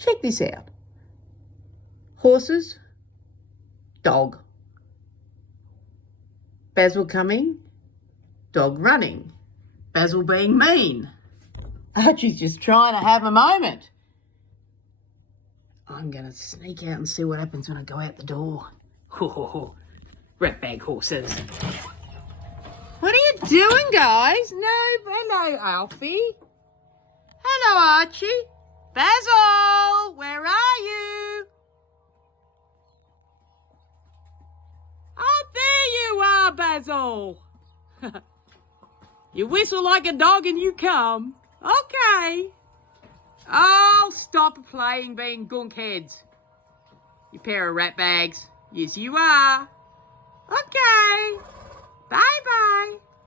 Check this out. Horses, dog. Basil coming, dog running. Basil being mean. Archie's just trying to have a moment. I'm going to sneak out and see what happens when I go out the door. Ho, ho, ho. Ratbag horses. What are you doing, guys? No, hello, Alfie. Hello, Archie. Basil, where are you? Oh, there you are, Basil. You whistle like a dog and you come. Okay. Oh, stop playing being gunk heads. You pair of rat bags. Yes, you are. Okay. Bye-bye.